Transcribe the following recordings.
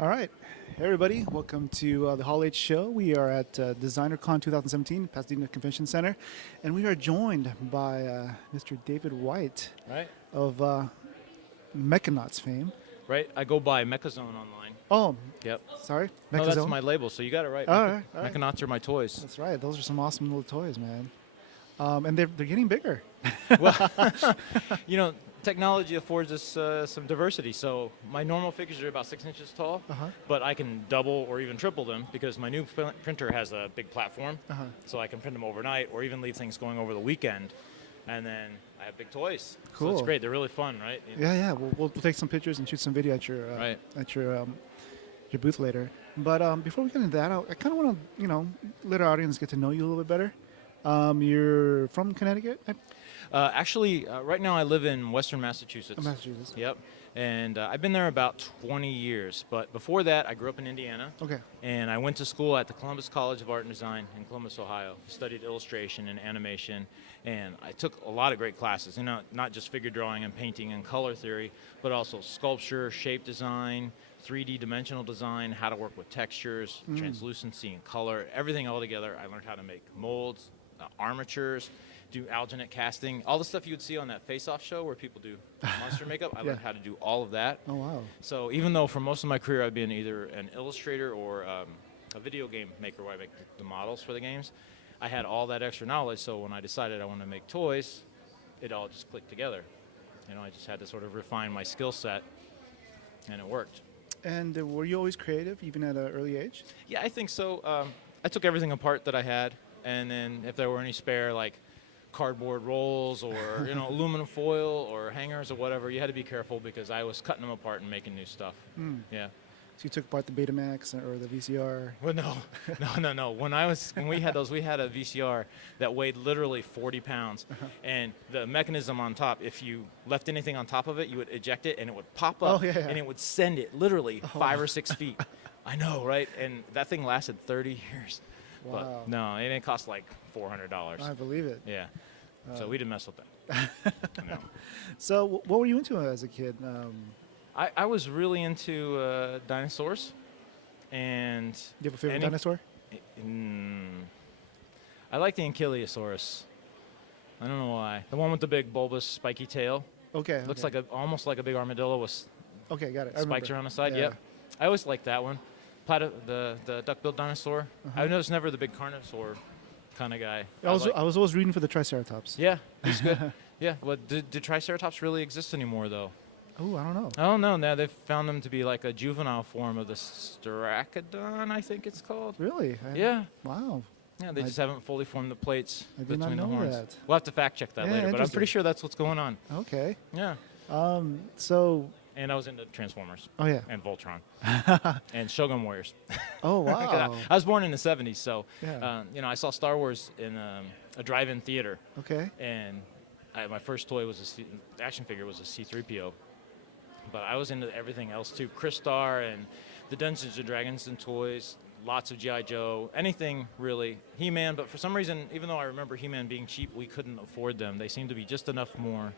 All right. Hey, everybody. Welcome to the Hall H show. We are at DesignerCon 2017, Pasadena Convention Center. And we are joined by Mr. David White Right. of Mechanauts fame. Right. I go by Mecha Zone online. Oh, Yep. sorry. No, Mecha that's Zone? my label, so you got it right. All right. All right. Mechanauts are my toys. That's right. Those are some awesome little toys, man. And they're getting bigger. Well, technology affords us some diversity. So my normal figures are about 6 inches tall, but I can double or even triple them because my new printer has a big platform. So I can print them overnight or even leave things going over the weekend. And then I have big toys. Cool. So it's great. They're really fun, right? Yeah. We'll take some pictures and shoot some video at your booth later. But before we get into that, I kind of want to let our audience get to know you a little bit better. You're from Connecticut? Actually, right now I live in Western Massachusetts. Massachusetts. Yep. And I've been there about 20 years. But before that, I grew up in Indiana. Okay. And I went to school at the Columbus College of Art and Design in Columbus, Ohio. Studied illustration and animation. And I took a lot of great classes, not just figure drawing and painting and color theory, but also sculpture, shape design, 3D dimensional design, how to work with textures, translucency and color, everything all together. I learned how to make molds, armatures, do alginate casting, all the stuff you would see on that Face-Off show where people do monster makeup. I learned how to do all of that. Oh, wow. So even though for most of my career I've been either an illustrator or a video game maker where I make the models for the games, I had all that extra knowledge. So when I decided I wanted to make toys, it all just clicked together. I just had to sort of refine my skill set, and it worked. And were you always creative, even at an early age? Yeah, I think so. I took everything apart that I had, and then if there were any spare, like cardboard rolls or aluminum foil or hangers or whatever, you had to be careful because I was cutting them apart and making new stuff. Yeah. So you took apart the Betamax or the VCR? Well, no. When we had those, we had a VCR that weighed literally 40 pounds, and the mechanism on top, if you left anything on top of it, you would eject it, and it would pop up, and it would send it literally 5 or 6 feet. I know, right? And that thing lasted 30 years. Wow. But no, it didn't cost like $400. I believe it. Yeah. So we didn't mess with that. No. So what were you into as a kid? I was really into dinosaurs. And Do you have a favorite dinosaur? I like the Ankylosaurus. I don't know why. The one with the big bulbous spiky tail. Okay. Looks like almost like a big armadillo with okay, got it. spikes around the side. Yeah. Yep. I always liked that one. The duck-billed dinosaur. I was never the big carnivore kind of guy. I was always rooting for the Triceratops. Yeah, he's good. Yeah. Well, do Triceratops really exist anymore, though? Oh, I don't know. I don't know. Now they've found them to be like a juvenile form of the Steracodon, I think it's called. Really? Yeah. Wow. Yeah, they just haven't fully formed the plates I did between not the know horns. that. We'll have to fact check that Yeah, later, but I'm interesting. pretty sure that's what's going on. Okay. Yeah. So. And I was into Transformers. Oh yeah. And Voltron. And Shogun Warriors. Oh wow. I was born in the 70s, so Yeah. I saw Star Wars in a drive-in theater. Okay. And my first toy was action figure was a C-3PO. But I was into everything else too. Crystar and the Dungeons and Dragons and toys, lots of G.I. Joe, anything really. He-Man, but for some reason, even though I remember He-Man being cheap, we couldn't afford them. They seemed to be just enough more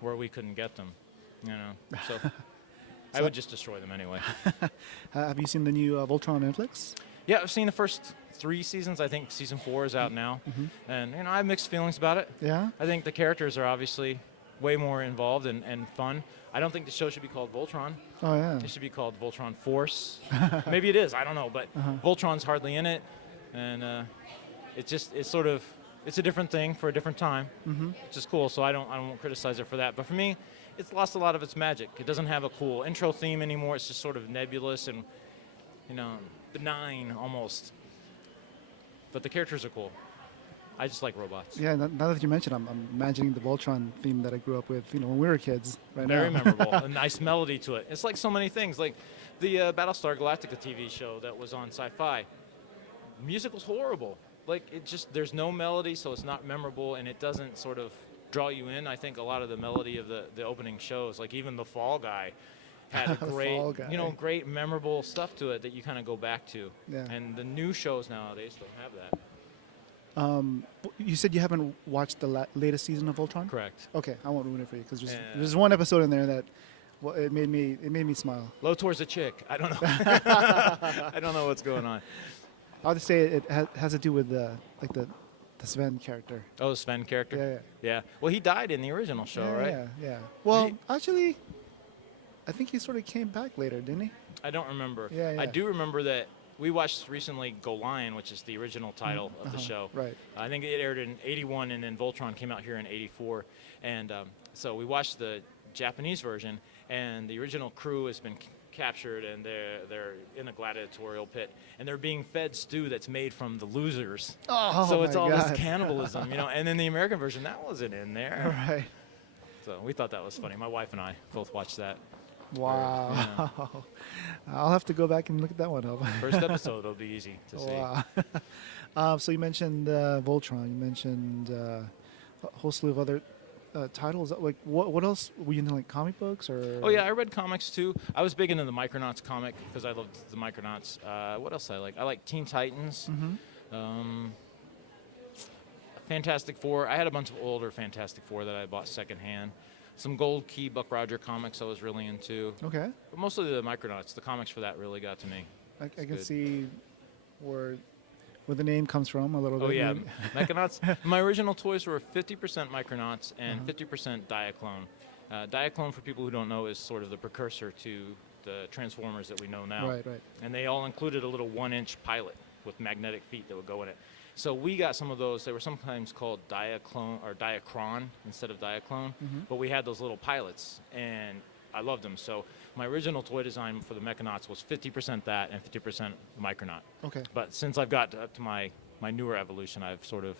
where we couldn't get them, So I would just destroy them anyway. Have you seen the new Voltron on Netflix? Yeah, I've seen the first 3 seasons. I think season 4 is out now. And, I have mixed feelings about it. Yeah? I think the characters are obviously way more involved and fun. I don't think the show should be called Voltron. Oh, yeah. It should be called Voltron Force. Maybe it is. I don't know. But Voltron's hardly in it. And it's a different thing for a different time, which is cool. So I won't criticize it for that. But for me, it's lost a lot of its magic. It doesn't have a cool intro theme anymore. It's just sort of nebulous and, benign almost. But the characters are cool. I just like robots. Yeah, now that you mention, I'm imagining the Voltron theme that I grew up with, when we were kids. Very memorable. A nice melody to it. It's like so many things. Like the Battlestar Galactica TV show that was on Sci-Fi. Music was horrible. Like there's no melody, so it's not memorable, and it doesn't sort of draw you in. I think a lot of the melody of the opening shows, like even the Fall Guy, had a great memorable stuff to it that you kind of go back to. Yeah. And the new shows nowadays don't have that. You said you haven't watched the latest season of Voltron? Correct. Okay, I won't ruin it for you because there's one episode in there that Well, it made me smile. Lotor's a chick. I don't know. I don't know what's going on. I'll just say it has to do with the Sven character. Oh, the Sven character? Yeah. Well, he died in the original show, right? Yeah. Well, actually, I think he sort of came back later, didn't he? I don't remember. Yeah. I do remember that we watched recently Go Lion, which is the original title of the show. Right. I think it aired in '81, and then Voltron came out here in '84. And so we watched the Japanese version, and the original crew has been captured, and they're in a gladiatorial pit, and they're being fed stew that's made from the losers. Oh, so it's my all God. this cannibalism, And in the American version, that wasn't in there. Right. So we thought that was funny. My wife and I both watched that. Wow. Yeah. I'll have to go back and look at that one up. First episode will be easy to see. Wow. So you mentioned Voltron. You mentioned a whole slew of other titles. Like what else? Were you into like comic books or? Oh yeah, I read comics too. I was big into the Mechanauts comic because I loved the Mechanauts. What else I like? I like Teen Titans. Fantastic Four. I had a bunch of older Fantastic Four that I bought secondhand. Some Gold Key Buck Roger comics I was really into. Okay. But mostly the Micronauts. The comics for that really got to me. I can good. see where the name comes from a little bit. Oh yeah, Mechanauts. My original toys were 50% Micronauts and 50% Diaclone. Diaclone, for people who don't know, is sort of the precursor to the Transformers that we know now. Right. And they all included a little 1-inch pilot with magnetic feet that would go in it. So we got some of those. They were sometimes called Diaclone or Diachron instead of Diaclone, but we had those little pilots, and I loved them. So my original toy design for the Mechanauts was 50% that and 50% Micronaut. Okay. But since I've got up to my newer evolution, I've sort of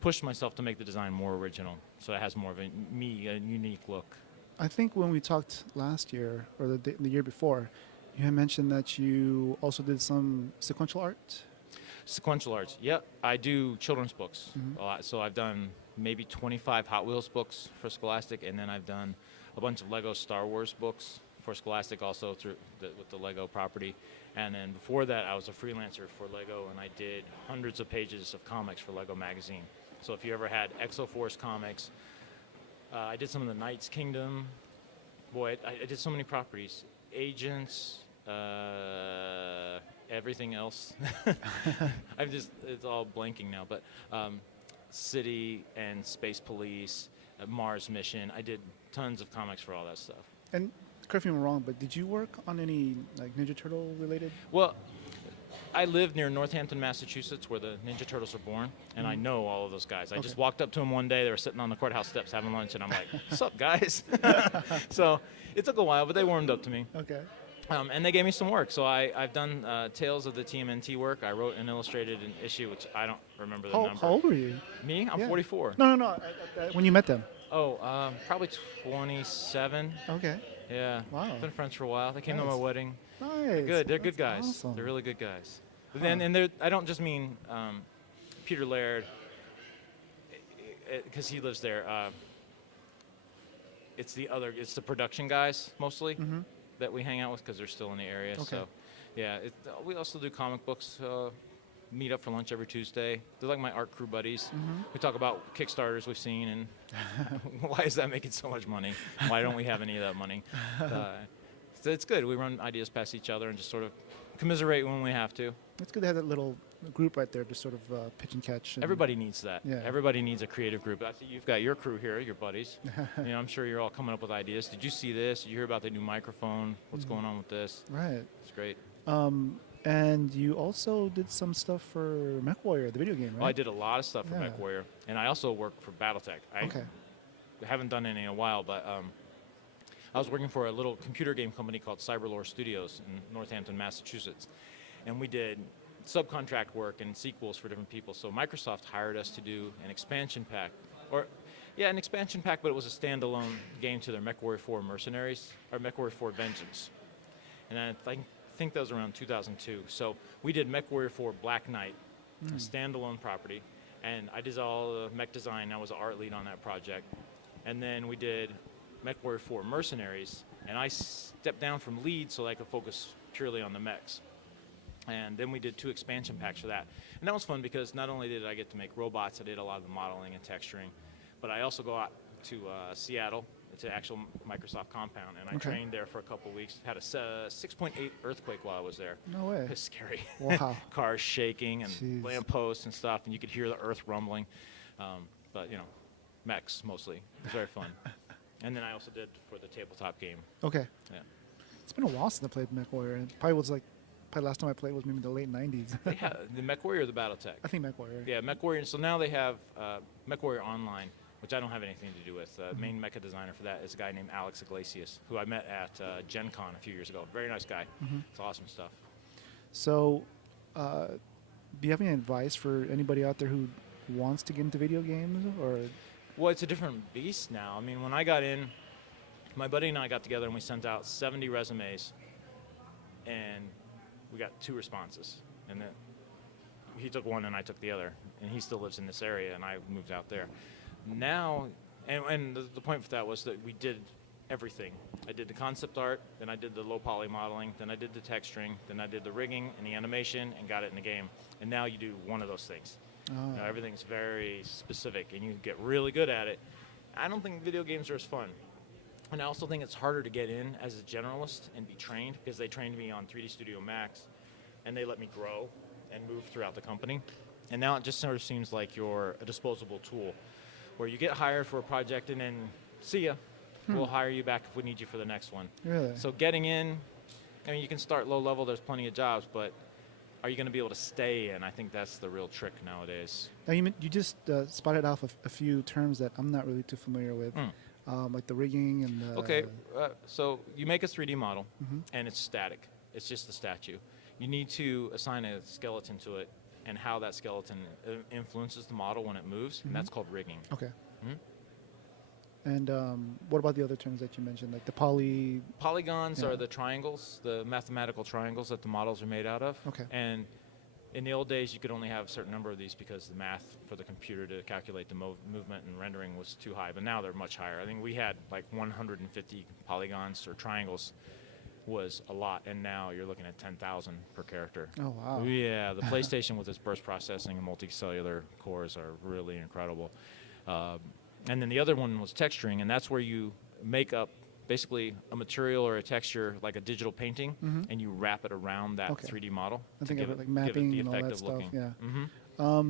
pushed myself to make the design more original, so it has more of a unique look. I think when we talked last year or the year before, you had mentioned that you also did some sequential art. Sequential arts. Yep, I do children's books a lot. So I've done maybe 25 Hot Wheels books for Scholastic, and then I've done a bunch of Lego Star Wars books for Scholastic, also with the Lego property. And then before that, I was a freelancer for Lego, and I did hundreds of pages of comics for Lego Magazine. So if you ever had Exo-Force comics, I did some of the Knights Kingdom. Boy, I did so many properties. Agents, everything else. It's all blanking now, but City and Space Police, Mars Mission. I did tons of comics for all that stuff. And correct me if I'm wrong, but did you work on any like Ninja Turtle related? Well, I live near Northampton, Massachusetts, where the Ninja Turtles are born, and I know all of those guys. I just walked up to them one day. They were sitting on the courthouse steps having lunch, and I'm like, "What's up, guys?" So it took a while, but they warmed up to me. Okay. And they gave me some work. So I've done Tales of the TMNT work. I wrote and illustrated an issue, which I don't remember the number. How old were you? Me? I'm 44. No. When you met them. Oh, probably 27. Okay. Yeah. Wow. Been friends for a while. They came to my Nice. wedding. Nice. Good. They're good That's guys. awesome. They're really good guys. But then, and I don't just mean Peter Laird, because he lives there. It's the production guys mostly that we hang out with because they're still in the area. Okay. So, yeah, we also do comic books. Meet up for lunch every Tuesday. They're like my art crew buddies. We talk about Kickstarters we've seen and why is that making so much money? Why don't we have any of that money? So it's good. We run ideas past each other and just sort of commiserate when we have to. It's good to have that little group right there to sort of pitch and catch. And Everybody needs that. Yeah. Everybody needs a creative group. I think you've got your crew here, your buddies. I'm sure you're all coming up with ideas. Did you see this? Did you hear about the new microphone? What's going on with this? Right. It's great. And you also did some stuff for MechWarrior, the video game, right? Well, I did a lot of stuff for Yeah. MechWarrior, and I also worked for BattleTech. I haven't done any in a while, but I was working for a little computer game company called Cyberlore Studios in Northampton, Massachusetts, and we did subcontract work and sequels for different people. So Microsoft hired us to do an expansion pack, an expansion pack, but it was a standalone game to their MechWarrior 4 Mercenaries, or MechWarrior 4 Vengeance. And I think that was around 2002. So we did MechWarrior 4 Black Knight, a standalone property, and I did all the mech design. I was the art lead on that project. And then we did MechWarrior 4 Mercenaries, and I stepped down from lead so I could focus purely on the mechs. And then we did 2 expansion packs for that. And that was fun because not only did I get to make robots, I did a lot of the modeling and texturing, but I also go out to Seattle It's an actual Microsoft compound, and I Okay. trained there for a couple weeks. Had a 6.8 earthquake while I was there. No way. It was scary. Wow. Cars shaking and Jeez. lampposts and stuff, and you could hear the earth rumbling. But, mechs mostly. It was very fun. And then I also did for the tabletop game. Okay. Yeah. It's been a while since I played MechWarrior. And probably last time I played was maybe the late 90s. They have the MechWarrior or the BattleTech? I think MechWarrior. Yeah, MechWarrior. So now they have MechWarrior Online, which I don't have anything to do with. The main mecha designer for that is a guy named Alex Iglesias, who I met at Gen Con a few years ago. Very nice guy. It's awesome stuff. So, do you have any advice for anybody out there who wants to get into video games? Or Well, it's a different beast now. I mean, when I got in, my buddy and I got together and we sent out 70 resumes, and we got 2 responses. And then he took one and I took the other. And he still lives in this area, and I moved out there. Now, and the point for that was that we did everything. I did the concept art, then I did the low poly modeling, then I did the texturing, then I did the rigging and the animation and got it in the game. And now you do one of those things. Everything's very specific, and you get really good at it. I don't think video games are as fun. And I also think it's harder to get in as a generalist and be trained, because they trained me on 3D Studio Max, and they let me grow and move throughout the company. And now it just sort of seems like you're a disposable tool, where you get hired for a project and then see ya. We'll hire you back if we need you for the next one. really? So getting in, I mean, you can start low level, there's plenty of jobs, but are you going to be able to stay in? I think that's the real trick nowadays. Now you just spotted off a few terms that I'm not really too familiar with, like the rigging and the... Okay, so you make a 3D model, and it's static. It's just the statue. You need to assign a skeleton to it, and how that skeleton influences the model when it moves, and that's called rigging. Okay. And what about the other terms that you mentioned, like the Polygons Yeah. are the triangles, the mathematical triangles that the models are made out of. Okay. And in the old days, you could only have a certain number of these because the math for the computer to calculate the movement and rendering was too high, but now they're much higher. I think we had like 150 polygons or triangles was a lot, and now you're looking at 10,000 per character. Oh, wow. Yeah, the PlayStation with its burst processing and multicellular cores are really incredible. And then the other one was texturing, and that's where you make up basically a material or a texture like a digital painting, and you wrap it around that Okay. 3D model. I to think give of it like give mapping the and all effect that of stuff. looking. Yeah.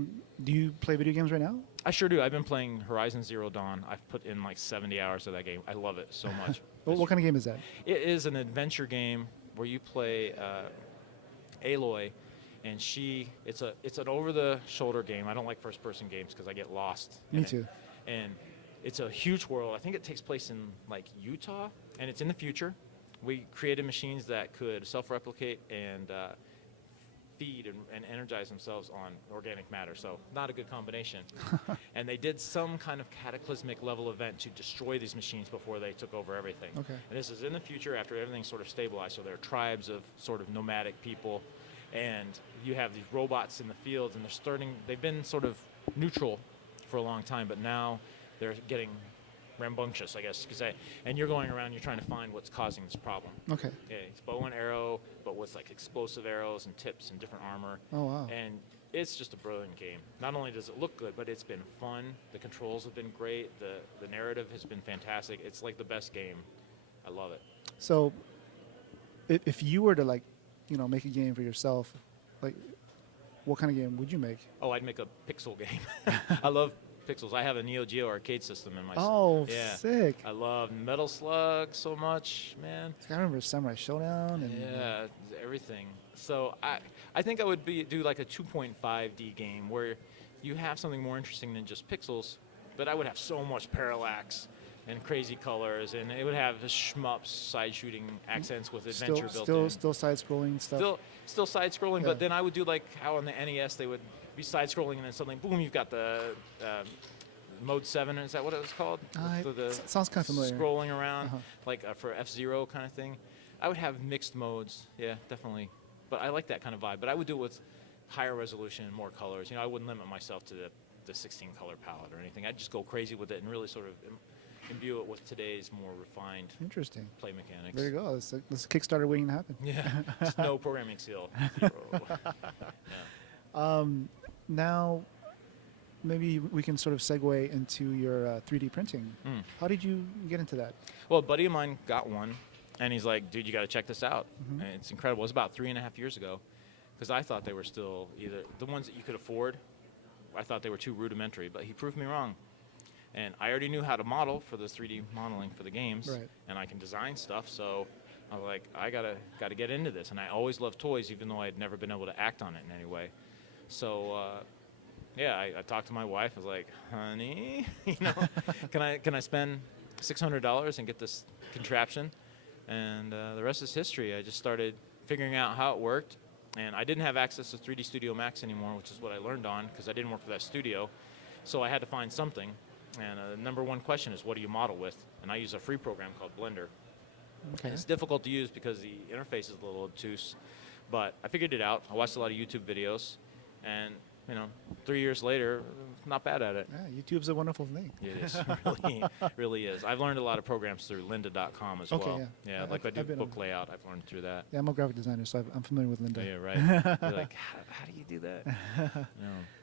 Do you play video games right now? I sure do. I've been playing Horizon Zero Dawn. I've put in like 70 hours of that game. I love it so much. What kind of game is that? It is an adventure game where you play Aloy, and it's an over-the-shoulder game. I don't like first-person games because I get lost. Me too. And it's a huge world. I think it takes place in like Utah, and it's in the future. We created machines that could self-replicate and feed and energize themselves on organic matter. So not a good combination. And they did some kind of cataclysmic level event to destroy these machines before they took over everything. Okay. And this is in the future after everything's sort of stabilized. So there are tribes of sort of nomadic people, and you have these robots in the fields, and they've been sort of neutral for a long time, but now they're getting rambunctious, I guess you could say. And you're going around, you're trying to find what's causing this problem. Okay. Yeah, it's bow and arrow, but with like explosive arrows and tips and different armor. Oh, wow. And it's just a brilliant game. Not only does it look good, but it's been fun. The controls have been great. The narrative has been fantastic. It's like the best game. I love it. So, if you were to make a game for yourself, like, what kind of game would you make? Oh, I'd make a pixel game. I love pixels. I have a Neo Geo arcade system in my. Oh, yeah. sick! I love Metal Slug so much, man. I remember Samurai Showdown and Yeah, everything. So I think I would do like a 2.5D game where you have something more interesting than just pixels, but I would have so much parallax and crazy colors, and it would have the shmups, side-shooting accents with adventure built in. Still side-scrolling stuff. Still side-scrolling, Yeah. but then I would do like how on the NES they would be side-scrolling, and then suddenly, boom, you've got the Mode 7, is that what it was called? Sounds kind of familiar. Scrolling around, like for F-Zero kind of thing. I would have mixed modes, yeah, definitely. But I like that kind of vibe. But I would do it with higher resolution and more colors. I wouldn't limit myself to the 16-color palette or anything. I'd just go crazy with it and really sort of imbue it with today's more refined Interesting. play mechanics. There you go. This is a Kickstarter waiting to happen. Yeah, just no programming skill. Zero. Yeah. Now maybe we can sort of segue into your 3D printing. How did you get into that? Well, a buddy of mine got one, and he's like, dude, you got to check this out. And it's incredible. It was about 3.5 years ago, because I thought they were still either the ones that you could afford. I thought they were too rudimentary, but he proved me wrong. And I already knew how to model for the 3D modeling for the games, and I can design stuff, so I was like, I gotta get into this. And I always loved toys, even though I'd never been able to act on it in any way. So, I talked to my wife. I was like, honey, can I spend $600 and get this contraption? And the rest is history. I just started figuring out how it worked. And I didn't have access to 3D Studio Max anymore, which is what I learned on, because I didn't work for that studio. So I had to find something. And the number one question is, what do you model with? And I use a free program called Blender. Okay. It's difficult to use because the interface is a little obtuse. But I figured it out. I watched a lot of YouTube videos. And 3 years later, not bad at it. Yeah, YouTube's a wonderful thing. It is, really is. I've learned a lot of programs through lynda.com as well. Yeah, like I do book layout, I've learned through that. Yeah, I'm a graphic designer, so I'm familiar with Lynda. Yeah, right. You're like, how do you do that?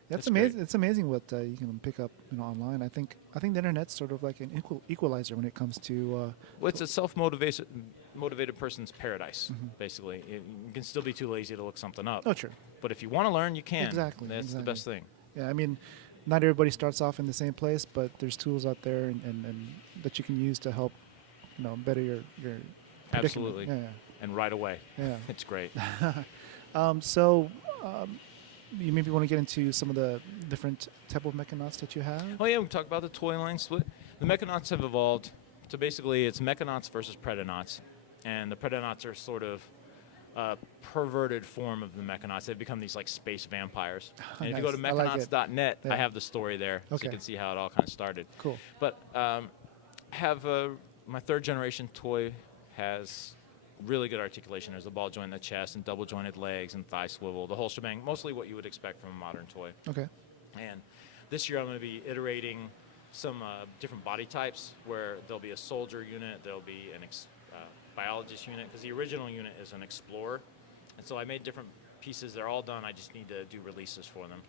That's amazing. Great. It's amazing what you can pick up online. I think the internet's sort of like an equalizer when it comes to. Well, it's a self-motivated person's paradise, basically. You can still be too lazy to look something up. Oh, true. But if you want to learn, you can. Exactly. That's the best thing. Yeah, I mean, not everybody starts off in the same place, but there's tools out there and that you can use to help, better your Absolutely. Yeah. And right away. Yeah. It's great. You maybe want to get into some of the different type of Mechanauts that you have? Oh, yeah, we can talk about the toy line split. The Mechanauts have evolved. So basically, it's Mechanauts versus Predanauts. And the Predanauts are sort of a perverted form of the Mechanauts. They've become these like space vampires. And if you go to mechanauts.net, I have the story there, so you can see how it all kind of started. Cool. But my third generation toy has really good articulation. There's a ball joint in the chest and double jointed legs and thigh swivel, the whole shebang, mostly what you would expect from a modern toy. Okay. And this year I'm going to be iterating some different body types where there'll be a soldier unit, there'll be an biologist unit, because the original unit is an explorer. And so I made different pieces. They're all done. I just need to do releases for them.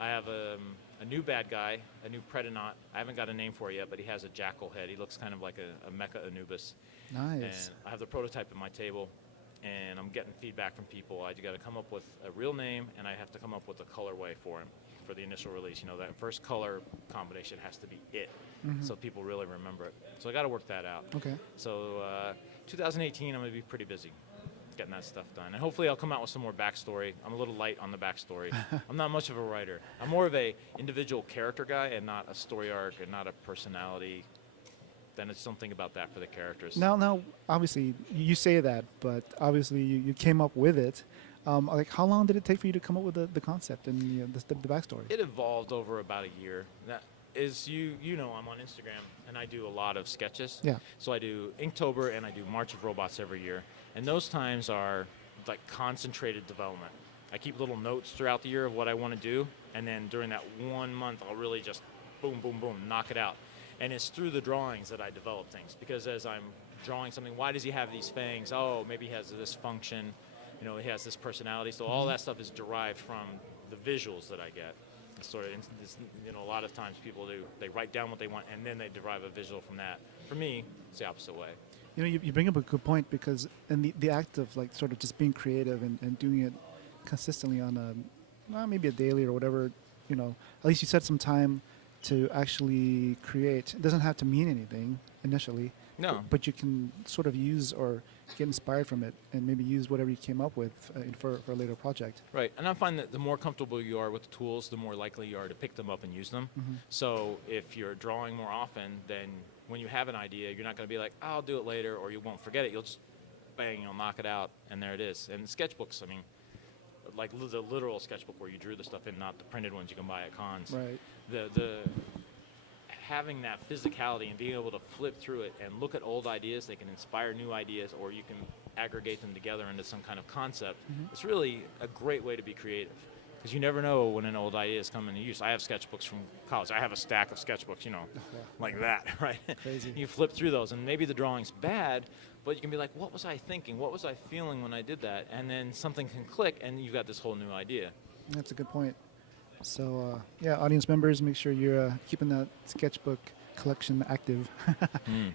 I have a new bad guy, a new Predanaut. I haven't got a name for it yet, but he has a jackal head. He looks kind of like a Mecha Anubis. Nice. And I have the prototype at my table, and I'm getting feedback from people. I got to come up with a real name, and I have to come up with a colorway for him for the initial release. That first color combination has to be it, so people really remember it. So I got to work that out. Okay. So 2018, I'm going to be pretty busy getting that stuff done. And hopefully I'll come out with some more backstory. I'm a little light on the backstory. I'm not much of a writer. I'm more of a individual character guy and not a story arc and not a personality. Then it's something about that for the characters. Now, obviously, you say that, but obviously you came up with it. Like, how long did it take for you to come up with the concept and the backstory? It evolved over about a year. That is, I'm on Instagram, and I do a lot of sketches. Yeah. So I do Inktober, and I do March of Robots every year. And those times are like concentrated development. I keep little notes throughout the year of what I want to do, and then during that 1 month, I'll really just boom, boom, boom, knock it out. And it's through the drawings that I develop things, because as I'm drawing something, why does he have these fangs? Oh, maybe he has this function. He has this personality. So all that stuff is derived from the visuals that I get. It's sort of, a lot of times people they write down what they want, and then they derive a visual from that. For me, it's the opposite way. You bring up a good point, because in the act of like sort of just being creative and doing it consistently on maybe a daily or whatever, at least you set some time to actually create. It doesn't have to mean anything initially. No. But you can sort of use or get inspired from it and maybe use whatever you came up with for a later project. Right. And I find that the more comfortable you are with the tools, the more likely you are to pick them up and use them. So if you're drawing more often, then when you have an idea, you're not going to be like, I'll do it later, or you won't forget it. You'll just, bang, you'll knock it out, and there it is. And sketchbooks, like the literal sketchbook where you drew the stuff in, not the printed ones you can buy at cons. Right. The having that physicality and being able to flip through it and look at old ideas, they can inspire new ideas, or you can aggregate them together into some kind of concept. It's really a great way to be creative, because you never know when an old idea is coming to use. I have sketchbooks from college. I have a stack of sketchbooks, like that, right? Crazy. You flip through those, and maybe the drawing's bad, but you can be like, what was I thinking? What was I feeling when I did that? And then something can click, and you've got this whole new idea. That's a good point. So yeah, audience members, make sure you're keeping that sketchbook collection active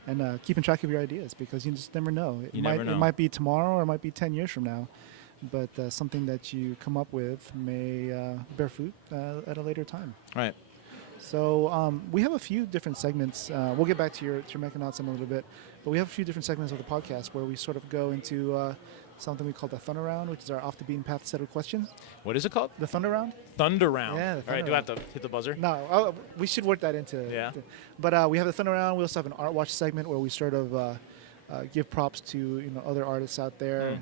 and keeping track of your ideas, because you just never know. It might be tomorrow or it might be 10 years from now, but something that you come up with may bear fruit at a later time. Right. So we have a few different segments. We'll get back to your Mechanauts in a little bit, but we have a few different segments of the podcast where we sort of go into something we call the Thunder Round, which is our off-the-beaten-path set of questions. What is it called? The Thunder Round? Thunder Round. Yeah, All right, do I have to hit the buzzer? No, we should work that into. Yeah. But we have the Thunder Round. We also have an Art Watch segment where we sort of give props to other artists out there.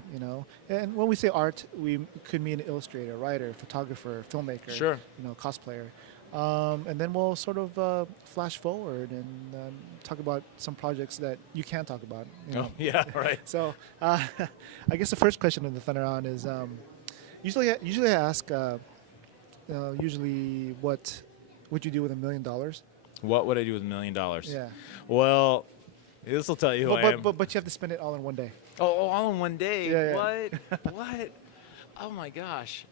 And when we say art, we could mean illustrator, writer, photographer, filmmaker, sure, cosplayer. And then we'll sort of flash forward and talk about some projects that you can't talk about. Oh, yeah, right. So I guess the first question in the Thunder Round is usually I ask what would you do with $1 million? What would I do with $1 million? Yeah. Well, this will tell you who I am. But you have to spend it all in one day. Oh, all in one day? Yeah. What? What? Oh, my gosh.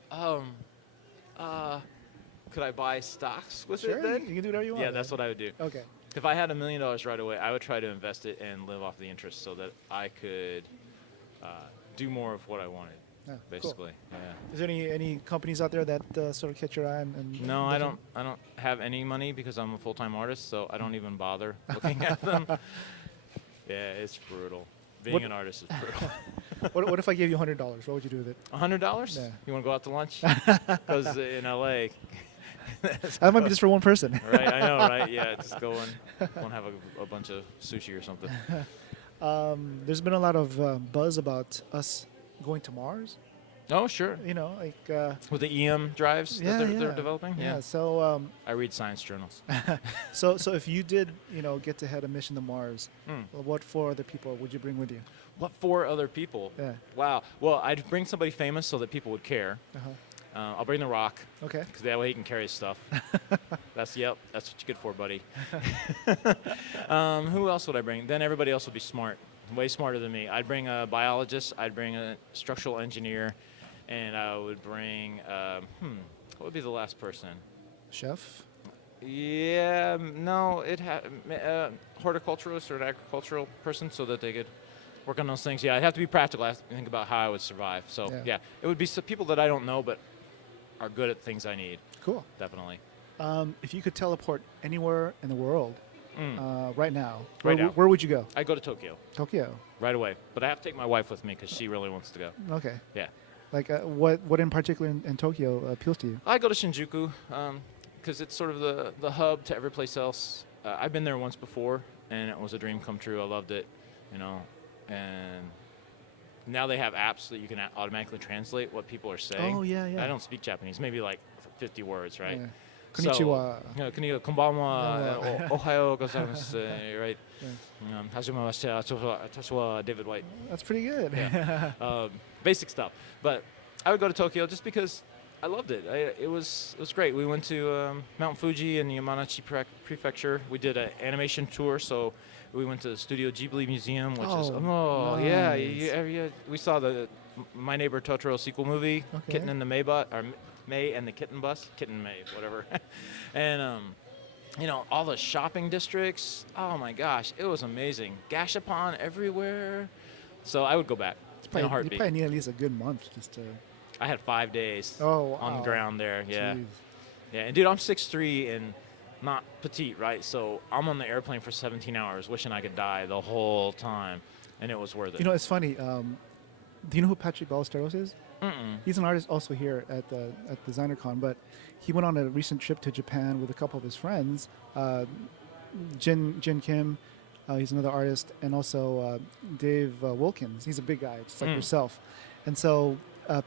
Could I buy stocks with it then? You can do whatever you want. Yeah, that's what I would do. Okay. If I had $1 million right away, I would try to invest it and live off the interest so that I could do more of what I wanted, basically. Cool. Yeah. Is there any companies out there that sort of catch your eye? And no, I don't have any money because I'm a full-time artist, so I don't even bother looking at them. Yeah, it's brutal. Being an artist is brutal. What if I gave you $100? What would you do with it? $100? Yeah. You want to go out to lunch? Because in LA. That might be just for one person. Right, I know, right? Yeah, just go and have a bunch of sushi or something. There's been a lot of buzz about us going to Mars. Oh, sure. With the EM drives that they're developing. Yeah. So I read science journals. so if you did get to head a mission to Mars, what 4 other people would you bring with you? What 4 other people? Yeah. Wow. Well, I'd bring somebody famous so that people would care. Uh-huh. I'll bring The Rock. Okay. Because that way he can carry his stuff. That's what you're good for, buddy. Who else would I bring? Then everybody else would be smart, way smarter than me. I'd bring a biologist. I'd bring a structural engineer. And I would bring, what would be the last person? Chef? Yeah, no, horticulturalist or an agricultural person so that they could work on those things. Yeah, I'd have to be practical. I have to think about how I would survive. So, yeah it would be some people that I don't know but are good at things I need. Cool. Definitely. If you could teleport anywhere in the world right now, Right now. where would you go? I'd go to Tokyo. Tokyo. Right away. But I have to take my wife with me because she really wants to go. Okay. Yeah. Like what in particular in Tokyo appeals to you? I go to Shinjuku because it's sort of the hub to every place else. I've been there once before, and it was a dream come true. I loved it, and now they have apps that you can automatically translate what people are saying. Oh, yeah. I don't speak Japanese, maybe like 50 words, right? Yeah. Konnichiwa. Konnichiwa, konbanwa, ohayo gozaimasu, right? Hajimemashite, atashi wa David White. That's pretty good. Yeah. Basic stuff. But I would go to Tokyo just because I loved it. It was great. We went to Mount Fuji in Yamanashi Prefecture. We did an animation tour, so we went to the Studio Ghibli Museum, which is nice. yeah. We saw the My Neighbor Totoro sequel movie, Kitten and the May and the Kitten Bus, Kitten May, whatever, and all the shopping districts. Oh my gosh, it was amazing. Gashapon everywhere. So I would go back in a heartbeat. You probably need at least a good month just to. I had 5 days on the ground there. Yeah. Jeez. Yeah, and dude, I'm 6'3" and not petite, right? So I'm on the airplane for 17 hours wishing I could die the whole time, and it was worth it. It's funny. Do you know who Patrick Ballesteros is? Mm-mm. He's an artist also here at DesignerCon, but he went on a recent trip to Japan with a couple of his friends, Jin Kim, he's another artist, and also Dave Wilkins. He's a big guy, just like yourself. And so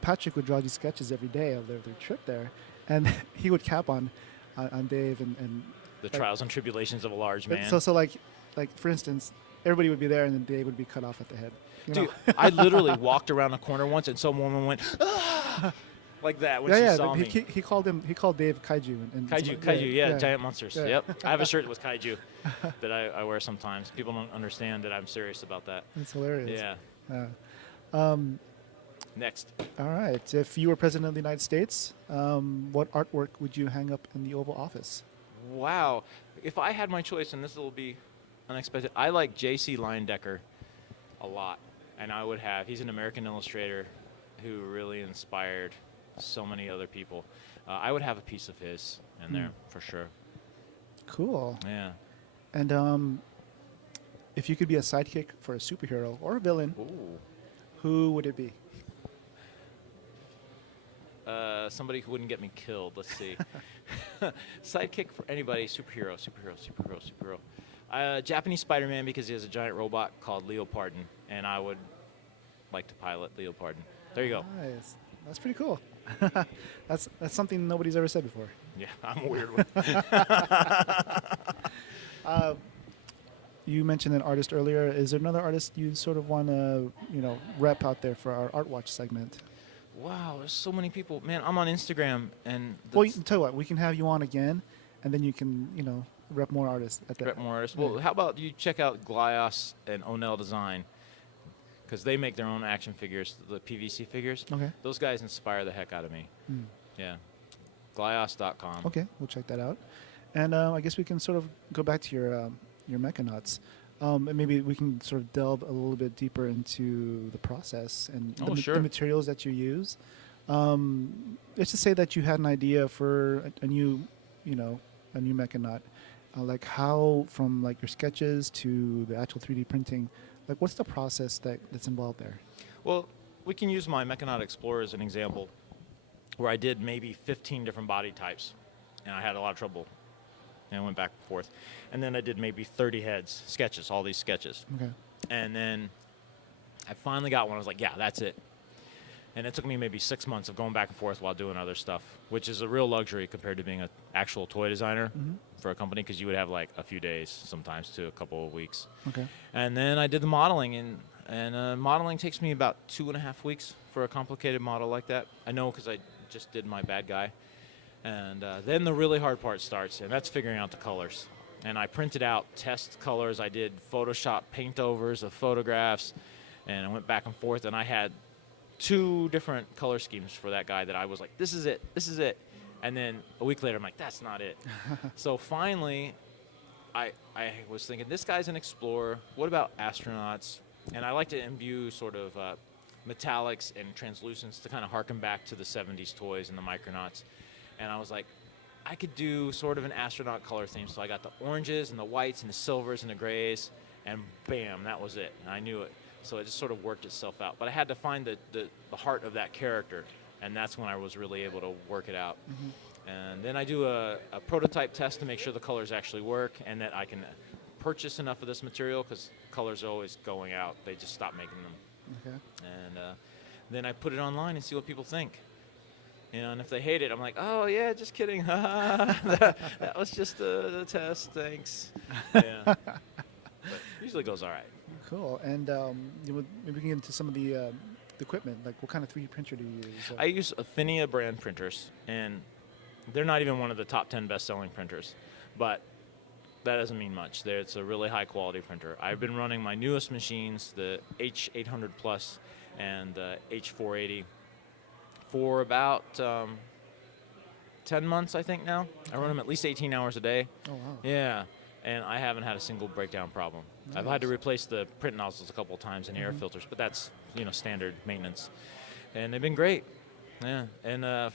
Patrick would draw these sketches every day of their trip there, and he would cap on Dave and the trials and tribulations of a large man. So like for instance, everybody would be there, and then Dave would be cut off at the head. Dude, I literally walked around a corner once, and some woman went like that when she saw me. He called Dave Kaiju. Kaiju, giant monsters. Yeah. Yep, I have a shirt with Kaiju that I wear sometimes. People don't understand that I'm serious about that. That's hilarious. Yeah. Next. All right. If you were president of the United States, what artwork would you hang up in the Oval Office? Wow. If I had my choice, and this will be unexpected, I like J.C. Leyendecker a lot. And I would have, he's an American illustrator who really inspired so many other people. I would have a piece of his in there for sure. Cool. Yeah. And if you could be a sidekick for a superhero or a villain, Ooh. who would it be? Somebody who wouldn't get me killed. Let's see. Sidekick for anybody. Superhero. Japanese Spider-Man, because he has a giant robot called Leopardon, and I would like to pilot Leopardon. There you go. Nice. That's pretty cool. That's something nobody's ever said before. Yeah, I'm a weird one. You mentioned an artist earlier. Is there another artist you sort of want to, rep out there for our Art Watch segment? Wow, there's so many people. Man, I'm on Instagram, and well, tell you what, we can have you on again, and then you can, rep more artists. Rep more artists. Well, how about you check out Glios and Onel Design, because they make their own action figures, the PVC figures. Okay. Those guys inspire the heck out of me. Yeah. Glios.com. Okay, we'll check that out. And I guess we can sort of go back to your Mechanauts. And maybe we can sort of delve a little bit deeper into the process and the materials that you use. Let's just say that you had an idea for a new Mechanaut. Like how, from like your sketches to the actual 3D printing, like what's the process that's involved there? Well, we can use my Mechanaut Explorer as an example, where I did maybe 15 different body types, and I had a lot of trouble. And I went back and forth. And then I did maybe 30 heads, sketches, all these sketches. Okay. And then I finally got one. I was like, yeah, that's it. And it took me maybe 6 months of going back and forth while doing other stuff, which is a real luxury compared to being an actual toy designer for a company, because you would have like a few days sometimes to a couple of weeks. Okay. And then I did the modeling, and modeling takes me about 2.5 weeks for a complicated model like that. I know, because I just did my bad guy. And then the really hard part starts, and that's figuring out the colors. And I printed out test colors. I did Photoshop paint-overs of photographs, and I went back and forth, and I had 2 different color schemes for that guy that I was like, this is it. And then a week later, I'm like, that's not it. So finally, I was thinking, this guy's an explorer. What about astronauts? And I like to imbue sort of metallics and translucents to kind of harken back to the 70s toys and the Micronauts. And I was like, I could do sort of an astronaut color theme. So I got the oranges and the whites and the silvers and the grays, and bam, that was it. And I knew it. So it just sort of worked itself out. But I had to find the heart of that character, and that's when I was really able to work it out. And then I do a prototype test to make sure the colors actually work, and that I can purchase enough of this material, because colors are always going out. They just stop making them. Okay. And then I put it online and see what people think. And if they hate it, I'm like, oh, yeah, just kidding. that was just the test. Thanks. Yeah. But usually goes all right. Cool. And maybe we can get into some of the equipment. Like, what kind of 3D printer do you use? I use Affinia brand printers, and they're not even one of the top 10 best-selling printers. But that doesn't mean much. It's a really high-quality printer. I've been running my newest machines, the H800 Plus and the H480, for about 10 months, I think, now. I run them at least 18 hours a day. Oh, wow. Yeah, and I haven't had a single breakdown problem. Nice. I've had to replace the print nozzles a couple of times and air filters, but that's, standard maintenance. And they've been great. Yeah, and I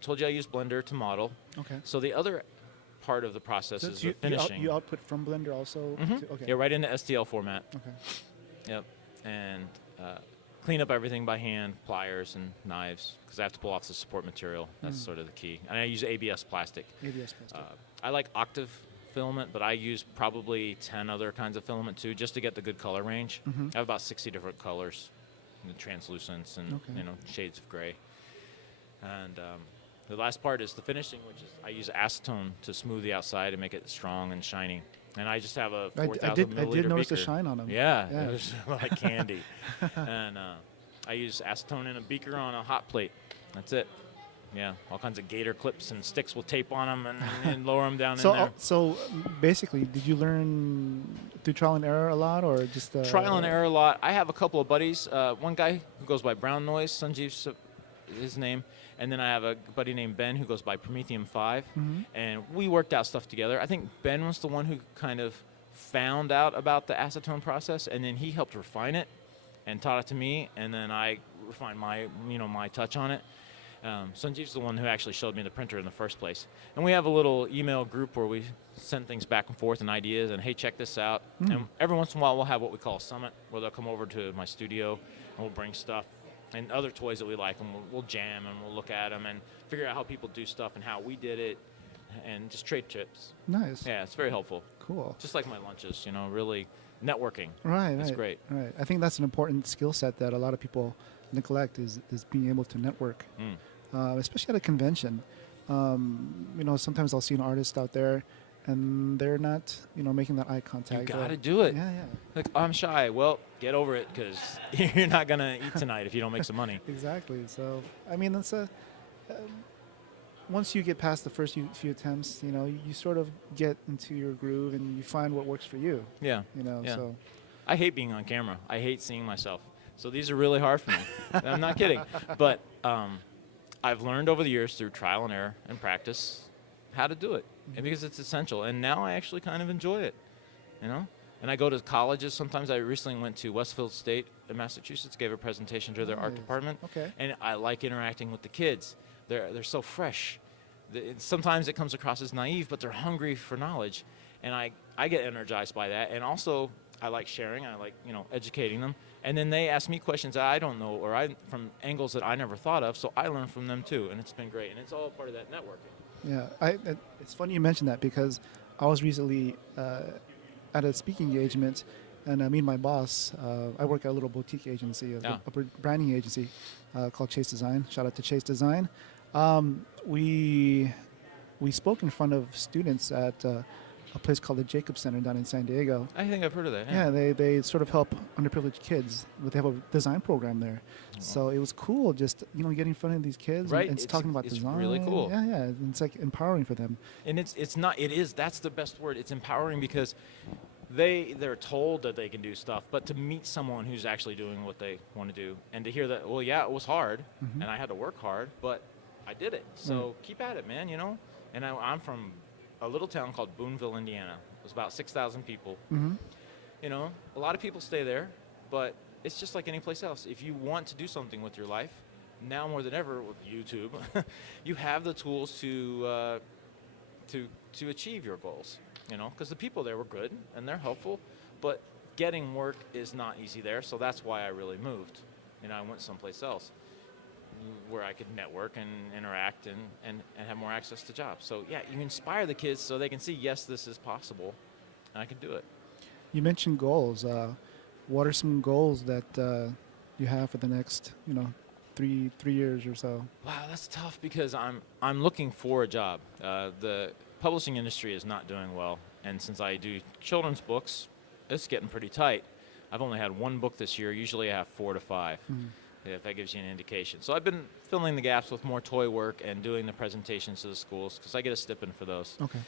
told you I use Blender to model. Okay. So the other part of the process is the finishing. You output from Blender also? Okay. Yeah, right into STL format. Okay. Yep, and clean up everything by hand, pliers and knives, because I have to pull off the support material. That's sort of the key. And I use ABS plastic. ABS plastic. I like Octave filament, but I use probably 10 other kinds of filament too, just to get the good color range. I have about 60 different colors, and translucents and shades of gray. And the last part is the finishing, which is I use acetone to smooth the outside and make it strong and shiny. And I just have a 4,000 milliliter I did notice beaker. the shine on them. Yeah. It was like candy. And I use acetone in a beaker on a hot plate. That's it. Yeah, all kinds of gator clips and sticks with tape on them and lower them down in there. So basically, did you learn through trial and error a lot, or just trial and error a lot? I have a couple of buddies. One guy who goes by Brown Noise, Sanjeev's his name, and then I have a buddy named Ben who goes by Prometheum 5, and we worked out stuff together. I think Ben was the one who kind of found out about the acetone process, and then he helped refine it and taught it to me, and then I refined my touch on it. Sanjeev's the one who actually showed me the printer in the first place. And we have a little email group where we send things back and forth and ideas and, hey, check this out. And every once in a while we'll have what we call a summit where they'll come over to my studio and we'll bring stuff and other toys that we like, and we'll jam and we'll look at them and figure out how people do stuff and how we did it and just trade tips. Nice. Yeah, it's very helpful. Cool. Just like my lunches, really networking. Right. It's great. Right. I think that's an important skill set that a lot of people neglect is being able to network, especially at a convention. Sometimes I'll see an artist out there, and they're not, making that eye contact. You got to do it. Yeah. Like, I'm shy. Well, get over it, because you're not going to eat tonight if you don't make some money. Exactly. So, I mean, that's once you get past the first few attempts, you sort of get into your groove and you find what works for you. Yeah. Yeah. So. I hate being on camera. I hate seeing myself. So these are really hard for me. I'm not kidding. But I've learned over the years through trial and error and practice how to do it, and because it's essential. And now I actually kind of enjoy it, And I go to colleges. Sometimes I recently went to Westfield State in Massachusetts, gave a presentation to their art department. Okay. And I like interacting with the kids. They're so fresh. Sometimes it comes across as naive, but they're hungry for knowledge. And I get energized by that. And also, I like sharing. I like, educating them. And then they ask me questions that I don't know, or from angles that I never thought of, so I learn from them too, and it's been great. And it's all part of that networking. Yeah, it's funny you mentioned that, because I was recently at a speaking engagement, and me and my boss, I work at a little boutique agency, a branding agency called Chase Design. Shout out to Chase Design. We spoke in front of students at a place called the Jacob Center down in San Diego. I think I've heard of that. Yeah, they sort of help underprivileged kids. They have a design program there. So it was cool just, getting in front of these kids and talking about design. It's really cool. Yeah. It's like empowering for them. And that's the best word. It's empowering, because they're told that they can do stuff, but to meet someone who's actually doing what they want to do, and to hear that, well, yeah, it was hard, and I had to work hard, but I did it. So keep at it, man, And I'm from a little town called Boonville, Indiana. It was about 6,000 people. A lot of people stay there, but it's just like any place else. If you want to do something with your life, now more than ever with YouTube, you have the tools to achieve your goals. Because the people there were good and they're helpful, but getting work is not easy there. So that's why I really moved. I went someplace else where I could network and interact and have more access to jobs. So, yeah, you inspire the kids so they can see, yes, this is possible, and I can do it. You mentioned goals. What are some goals that you have for the next, 3 years or so? Wow, that's tough, because I'm looking for a job. The publishing industry is not doing well, and since I do children's books, it's getting pretty tight. I've only had one book this year. Usually I have 4 to 5. If that gives you an indication. So I've been filling the gaps with more toy work and doing the presentations to the schools, because I get a stipend for those. Okay.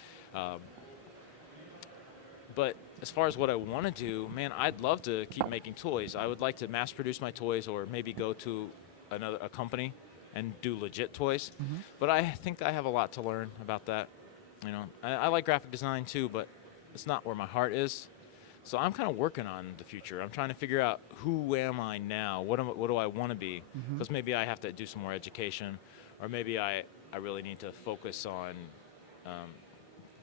But as far as what I want to do, man, I'd love to keep making toys. I would like to mass produce my toys, or maybe go to a company and do legit toys. But I think I have a lot to learn about that. I like graphic design too, but it's not where my heart is. So I'm kind of working on the future. I'm trying to figure out, who am I now? What do I want to be? Because maybe I have to do some more education, or maybe I really need to focus on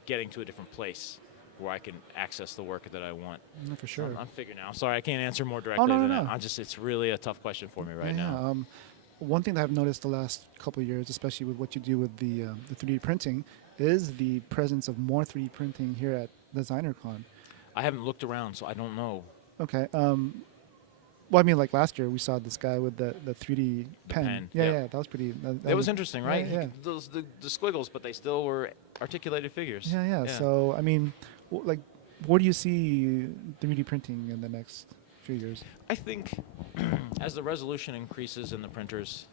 getting to a different place where I can access the work that I want. For sure. I'm figuring out. I'm sorry, I can't answer more directly than that. It's really a tough question for me right now. One thing that I've noticed the last couple of years, especially with what you do with the 3D printing, is the presence of more 3D printing here at DesignerCon. I haven't looked around, so I don't know. Okay. Well, I mean, like last year, we saw this guy with the 3D pen. Yeah, that was pretty... That was interesting, right? Yeah. The squiggles, but they still were articulated figures. Yeah. So, I mean, where do you see 3D printing in the next few years? I think as the resolution increases in the printers,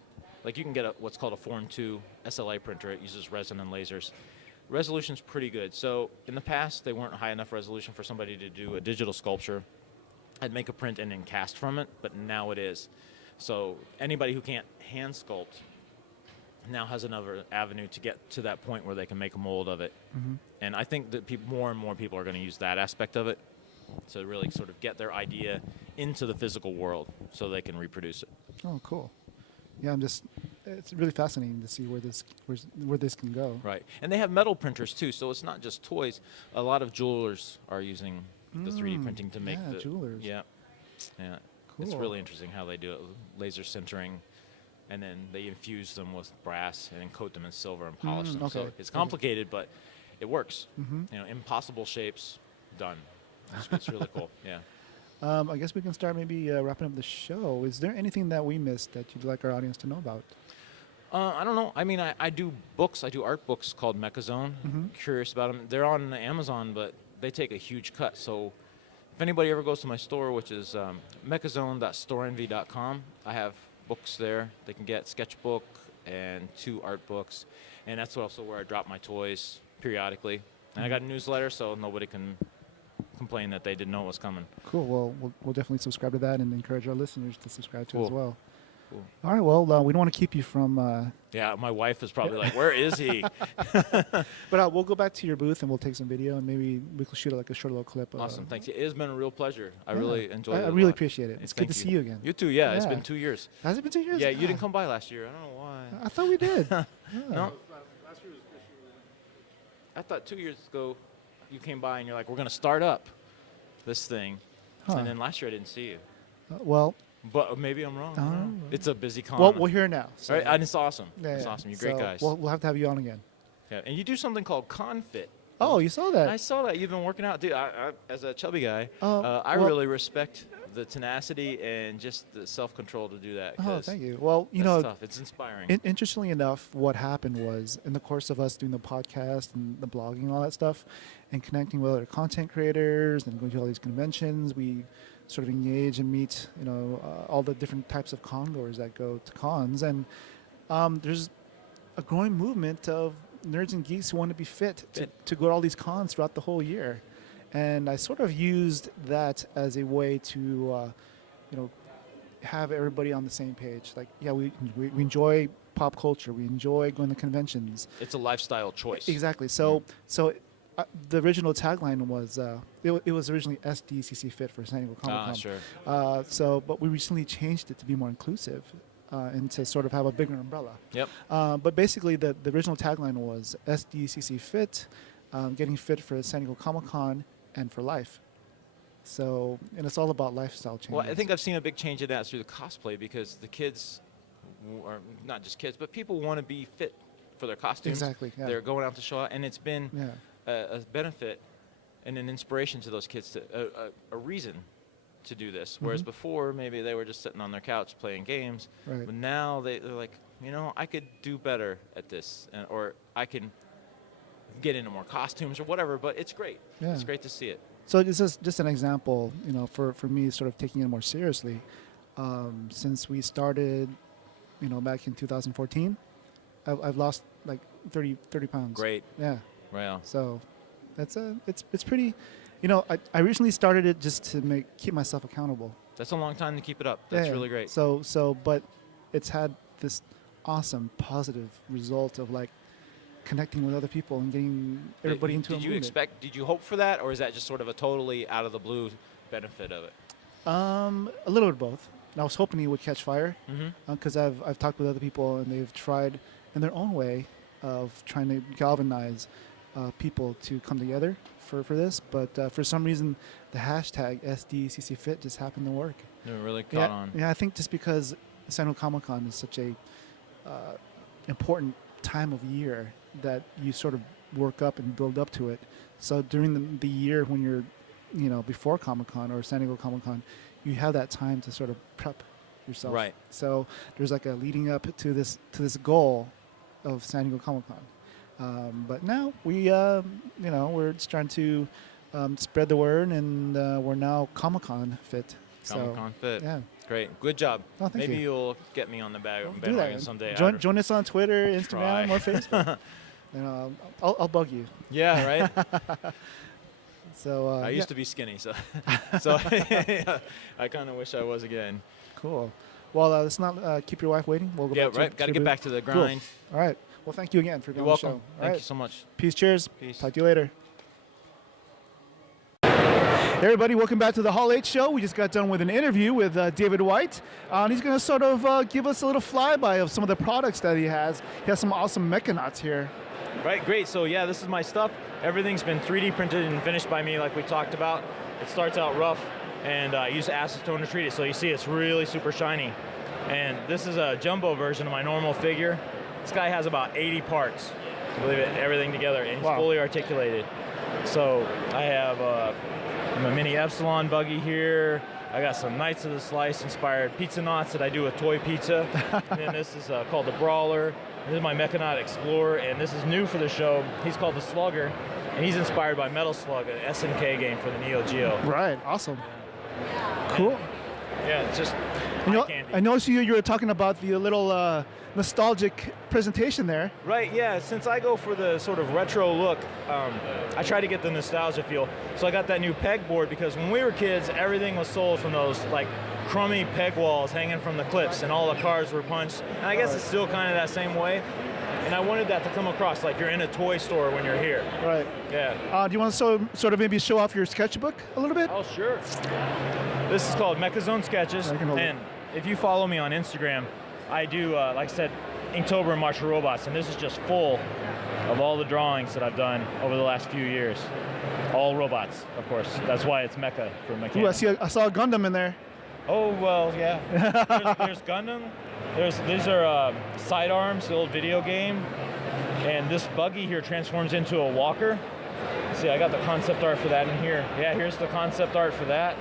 Like you can get what's called a Form 2 SLA printer. It uses resin and lasers. Resolution's pretty good. So in the past, they weren't high enough resolution for somebody to do a digital sculpture. I'd make a print and then cast from it, but now it is. So anybody who can't hand sculpt now has another avenue to get to that point where they can make a mold of it. And I think that more and more people are going to use that aspect of it to really sort of get their idea into the physical world so they can reproduce it. Oh, cool. Yeah, it's really fascinating to see where this can go. Right. And they have metal printers too, so it's not just toys. A lot of jewelers are using the 3D printing to make the jewelers. Yeah. Cool. It's really interesting how they do it, laser sintering, and then they infuse them with brass and then coat them in silver and polish them. Okay. So it's complicated, but it works. Impossible shapes, done. It's really cool. Yeah. I guess we can start maybe wrapping up the show. Is there anything that we missed that you'd like our audience to know about? I don't know. I mean, I do books. I do art books called Mecha Zone. Curious about them. They're on Amazon, but they take a huge cut. So if anybody ever goes to my store, which is mechazone.storeenvy.com, I have books there. They can get sketchbook and 2 art books. And that's also where I drop my toys periodically. And I got a newsletter, so nobody can complain that they didn't know it was coming. Cool. Well, we'll definitely subscribe to that and encourage our listeners to subscribe to it as well. Cool. All right. Well, we don't want to keep you from. Yeah, my wife is probably like, "Where is he?" But we'll go back to your booth and we'll take some video and maybe we can shoot like a short little clip. Awesome. Thanks. It has been a real pleasure. I really enjoyed it. I really appreciate it. It's good to see you again. You too. Yeah, it's been 2 years. Has it been 2 years? Yeah, you didn't come by last year. I don't know why. I thought we did. No. I thought 2 years ago you came by and you're like, "We're going to start up this thing," and then last year I didn't see you. But maybe I'm wrong. It's a busy con. Well, we're here now. So. Right? And it's awesome. Yeah, it's awesome. You're great guys. We'll have to have you on again. Yeah. And you do something called ConFit. Oh, you saw that? I saw that. You've been working out. Dude, I as a chubby guy, I really respect the tenacity and just the self-control to do that. Oh, thank you. Well, you know, tough. It's inspiring. Interestingly enough, what happened was in the course of us doing the podcast and the blogging and all that stuff and connecting with other content creators and going to all these conventions, we sort of engage and meet, all the different types of congoers that go to cons. And there's a growing movement of nerds and geeks who want to be fit to go to all these cons throughout the whole year. And I sort of used that as a way to, have everybody on the same page. Like, yeah, we enjoy pop culture. We enjoy going to conventions. It's a lifestyle choice. Exactly. So the original tagline was, it was originally SDCC Fit for San Diego Comic-Con. Sure. But we recently changed it to be more inclusive and to sort of have a bigger umbrella. Yep. But basically, the original tagline was SDCC Fit, getting fit for San Diego Comic-Con and for life. So, and it's all about lifestyle change. Well, I think I've seen a big change in that through the cosplay because the kids, or not just kids, but people want to be fit for their costumes. Exactly. Yeah. They're going out to show out, and it's been a benefit and an inspiration to those kids, to a reason to do this. Whereas before, maybe they were just sitting on their couch playing games. Right. But now they're like, I could do better at this, or I can get into more costumes or whatever. But it's great. Yeah. It's great to see it. So this is just an example, for me sort of taking it more seriously. Since we started, back in 2014, I've lost like 30 pounds. Great. Yeah. Wow. So it's pretty, I recently started it just to keep myself accountable. That's a long time to keep it up. That's really great. But it's had this awesome positive result of like connecting with other people and getting everybody into a movement. Did you hope for that, or is that just sort of a totally out of the blue benefit of it? A little bit of both. I was hoping he would catch fire because I've talked with other people and they've tried in their own way of trying to galvanize people to come together for this. But for some reason, the hashtag SDCCFit just happened to work. It really caught on. Yeah, I think just because San Diego Comic-Con is such a important time of year that you sort of work up and build up to it. So during the year when you're, before Comic-Con or San Diego Comic-Con, you have that time to sort of prep yourself. Right. So there's like a leading up to this goal of San Diego Comic-Con. But now we're just trying to spread the word, and we're now Comic-Con fit. Comic-Con fit. Yeah. Great. Good job. Oh, thank Maybe you. you'll get me on the Do bandwagon that. someday. Join us on Twitter, Instagram, Try. or Facebook. And I'll bug you. Yeah, right? So I used to be skinny, so I kind of wish I was again. Cool. Well, let's not keep your wife waiting. We'll go Yeah, back right. Got to get back to the grind. Cool. All right. Well, thank you again for being You're on the welcome. show. Thank you so much. Peace. Cheers. Peace. Talk to you later. Hey everybody, welcome back to the Hall H Show. We just got done with an interview with David White. And he's going to sort of give us a little flyby of some of the products that he has. He has some awesome Mechanauts here. Right, great. So yeah, this is my stuff. Everything's been 3D printed and finished by me like we talked about. It starts out rough, and I use acetone to treat it. So you see it's really super shiny. And this is a jumbo version of my normal figure. This guy has about 80 parts, believe it, everything together, and he's fully articulated. So I have my mini Epsilon buggy here. I got some Knights of the Slice inspired pizza knots that I do with toy pizza. And then this is called the Brawler. This is my Mechanaut Explorer, and this is new for the show. He's called the Slugger, and he's inspired by Metal Slug, an SNK game for the Neo Geo. Right, awesome. Cool. Yeah, it's just candy. I noticed you were talking about the little nostalgic presentation there. Right, yeah, since I go for the sort of retro look, I try to get the nostalgia feel. So I got that new pegboard because when we were kids, everything was sold from those like crummy peg walls hanging from the clips, and all the cars were punched. And I guess it's still kind of that same way. And I wanted that to come across like you're in a toy store when you're here. Right. Yeah. Do you want to sort of maybe show off your sketchbook a little bit? Oh, sure. This is called Mecha Zone Sketches. And if you follow me on Instagram, I do, like I said, Inktober and March for Robots. And this is just full of all the drawings that I've done over the last few years. All robots, of course. That's why it's Mecha for Mechanics. Ooh, I saw a Gundam in there. Oh, well, yeah. There's Gundam. These are Sidearms, the old video game. And this buggy here transforms into a walker. See, I got the concept art for that in here. Yeah, here's the concept art for that.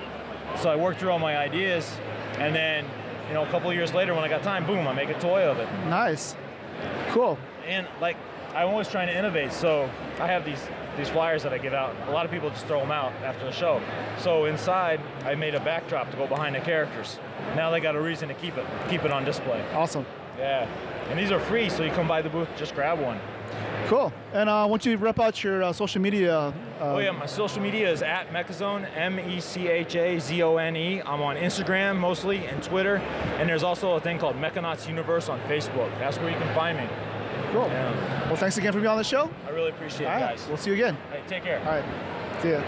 So I worked through all my ideas, and then, you know, a couple of years later when I got time, boom, I make a toy of it. Nice. Cool. And like, I'm always trying to innovate, so I have these flyers that I give out. A lot of people just throw them out after the show. So inside, I made a backdrop to go behind the characters. Now they got a reason to keep it on display. Awesome. Yeah, and these are free, so you come by the booth, just grab one. Cool. And I want you to rep out your social media. Oh yeah, my social media is at Mechazone, MECHAZONE. I'm on Instagram mostly and Twitter, and there's also a thing called Mechanauts Universe on Facebook. That's where you can find me. Cool. Yeah. Well, thanks again for being on the show. I really appreciate it, guys. We'll see you again. Hey, take care. All right. See ya.